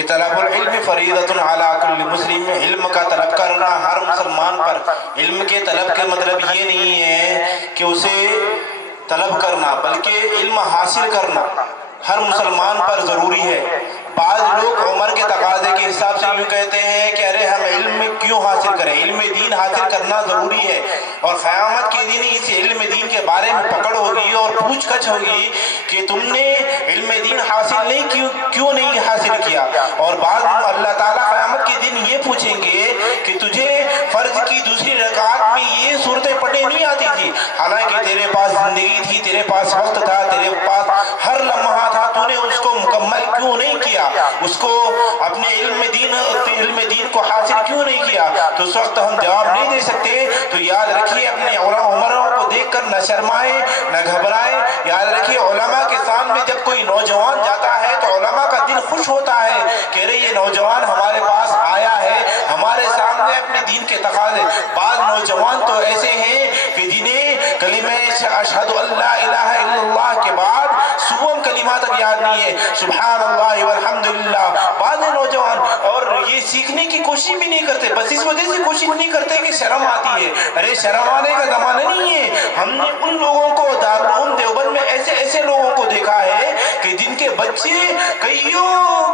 کہ طلب العلم فریضۃ علی کل مسلم، علم کا طلب کرنا ہر مسلمان پر۔ علم کے طلب کا مطلب یہ نہیں ہے کہ اسے طلب کرنا، بلکہ علم حاصل کرنا ہر مسلمان پر ضروری ہے۔ بعض لوگ عمر کے تقاضے کے حساب سے یوں کہتے ہیں کہ ارے ہم علم کیوں حاصل کریں، علم دین حاصل کرنا ضروری ہے، اور قیامت کے دن اس علم دین کے بارے میں پکڑ ہوگی اور پوچھ گچھ ہوگی کہ تم نے علم دین حاصل کیوں نہیں حاصل کیا۔ اور بعض اللہ تعالیٰ قیامت کے دن یہ پوچھیں گے کہ تجھے فرض کی دوسری رکعت میں یہ صورتیں پڑھنے نہیں آتی تھی، حالانکہ تیرے پاس زندگی تھی، تیرے پاس وقت تھا، تیرے پاس ہر لمحہ تھا، تو نے اس کو مکمل کیوں نہیں کیا، اس کو اپنے علم دین کو حاصل کیوں نہیں کیا؟ تو اس وقت ہم جواب نہیں دے سکتے۔ تو یاد رکھیے اپنے عمروں کو دیکھ کر نہ شرمائے نہ گھبرائے۔ یاد رکھیے علماء کے سامنے جب کوئی نوجوان جاتا ہے تو علماء کا دل خوش ہوتا ہے کہ ارے یہ نوجوان ہمارے پاس آیا ہے، ہمارے سامنے اپنے دین کے تقاضے۔ بعض نوجوان تو ایسے ہیں کہ جنہیں کلمہ اشہد ان لا الہ الا اللہ کے بعد صبح کلمات اب یاد نہیں ہے، سبحان اللہ والحمدللہ۔ بعض نوجوان اور یہ سیکھنے کی کوشش بھی نہیں کرتے، بس اس وجہ سے کوشش نہیں کرتے کہ شرم آتی ہے۔ ارے شرم آنے کا زمانہ نہیں ہے۔ ہم نے ان لوگوں کو دارالعلوم دیوبند میں ایسے لوگوں کو دیکھا ہے کہ جن کے بچے کئیوں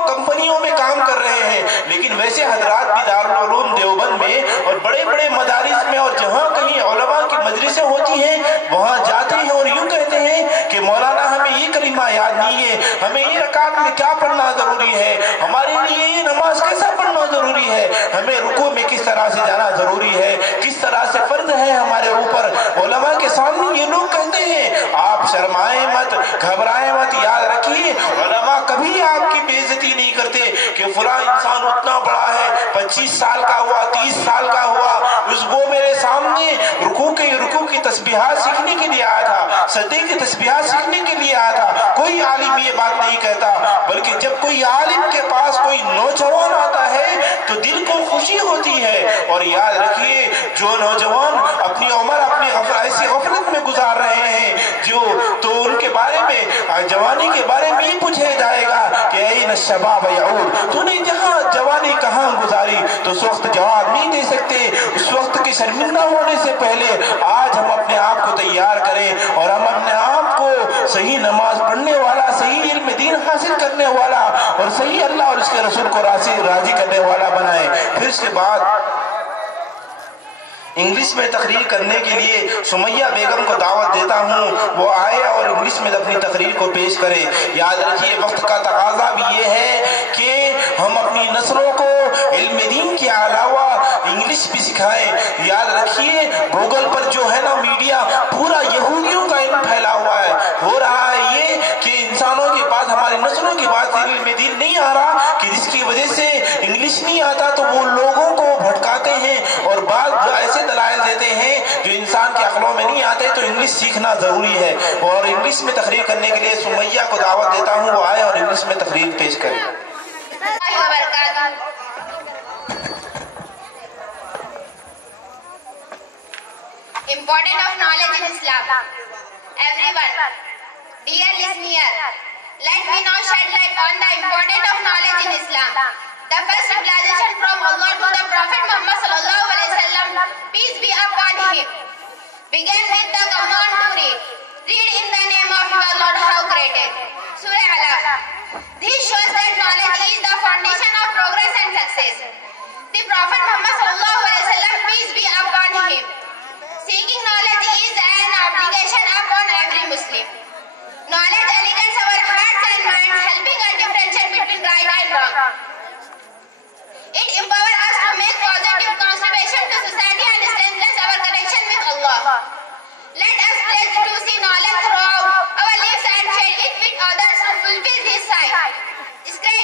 کمپنیوں میں کام کر رہے ہیں، لیکن ویسے حضرات بھی دارالعلوم دیوبند میں اور بڑے بڑے مدارس میں اور جہاں کہیں علماء کی مجلسیں ہوتی ہیں وہاں جاتے ہیں اور یوں کہتے ہیں کہ مولانا ہمیں یہ کلمہ یاد نہیں ہے، ہمیں یہ رکعت میں کیا پڑھنا ضروری ہے، ہمارے لیے یہ نماز کیسا پڑھنا ضروری ہے، ہمیں رکوع میں کس طرح سے جانا ضروری ہے، کس طرح سے فرض ہے ہمارے اوپر۔ علماء کے سامنے یہ لوگ کہتے ہیں آپ شرمائیں مت، گھبرائیں مت۔ یاد رکھیے علماء کبھی آپ کی بے عزتی نہیں کرتے کہ فلاں انسان اتنا بڑا ہے، 25 سال کا ہوا، 30 سال کا ہوا، وہ میرے سامنے رکوع کی تسبیحات سیکھنے کے لیے آیا تھا، سجدے کی تسبیحات سیکھنے کے لیے آیا تھا۔ کوئی عالم یہ بات نہیں کہتا، بلکہ جب کوئی عالم کے پاس کوئی نوجوان آتا ہے تو دل کو خوشی ہوتی ہے۔ اور یاد رکھیے جو نوجوان اپنی عمر ایسی غفلت میں گزار رہے ہیں تو ان کے بارے میں جوانی کے بارے میں یہ پوچھا جائے گا کہ این الشباب یعود، تو نے جہاں جوانی کہاں گزاری؟ تو اس وقت جواب نہیں دے سکتے۔ اس وقت کے شرمندہ ہونے سے پہلے آج ہم اپنے آپ کو تیار کریں اور ہم اپنے آپ کو صحیح نماز پڑھنے والا، صحیح علم دین حاصل کرنے والا اور صحیح اللہ اور اس کے رسول کو راضی کرنے والا بنائیں۔ پھر اس کے بعد انگلش میں تقریر کرنے کے لیے سمیہ بیگم کو دعوت دیتا ہوں، وہ آئے اور انگلش میں اپنی تقریر کو پیش کریں۔ یاد رکھیے وقت کا تقاضا بھی یہ ہے کہ ہم اپنی نسلوں کو علم دین کے علاوہ انگلش بھی سکھائیں۔ یاد رکھیے گوگل پر جو ہے نا میڈیا پورا یہودیوں کا علم پھیلا ہوا ہے۔ ہو رہا ہے یہ کہ انسانوں کے پاس، ہماری نسلوں کے پاس علم دین نہیں آ رہا، کہ جس کی وجہ سے انگلش نہیں آتا تو وہ لوگوں کو بھٹکاتے ہیں اور بعض ایسے دلائل دیتے ہیں جو انسان کے عقلوں میں نہیں آتے۔ تو انگلش سیکھنا ضروری ہے اور انگلش میں تقریر کرنے کے لیے سمیہ کو دعوت دیتا ہوں، وہ آئے اور انگلش میں تقریر پیش کریں۔ Importance of knowledge in Islam. Everyone, dear listener, let me now shed light on the importance of knowledge in Islam. The first civilization from Allah to the Prophet Muhammad sallallahu alaihi wasallam, peace be upon him, began with the command to read. Read in the name of your Lord how created. Surah Alaq. This shows that knowledge is the foundation of progress and success. The Prophet Muhammad sallallahu alaihi wasallam, peace be upon him, seeking knowledge is an obligation upon every Muslim. Knowledge elevates our hearts and minds, helping us differentiate between right and wrong. It empowers us to make positive contribution to society and strengthens our connection with Allah. Let us pledge to see knowledge throughout our lives and share it with others to fulfill this sacred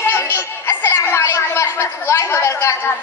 duty. Assalamu alaikum wa rahmatullahi wa barakatuh.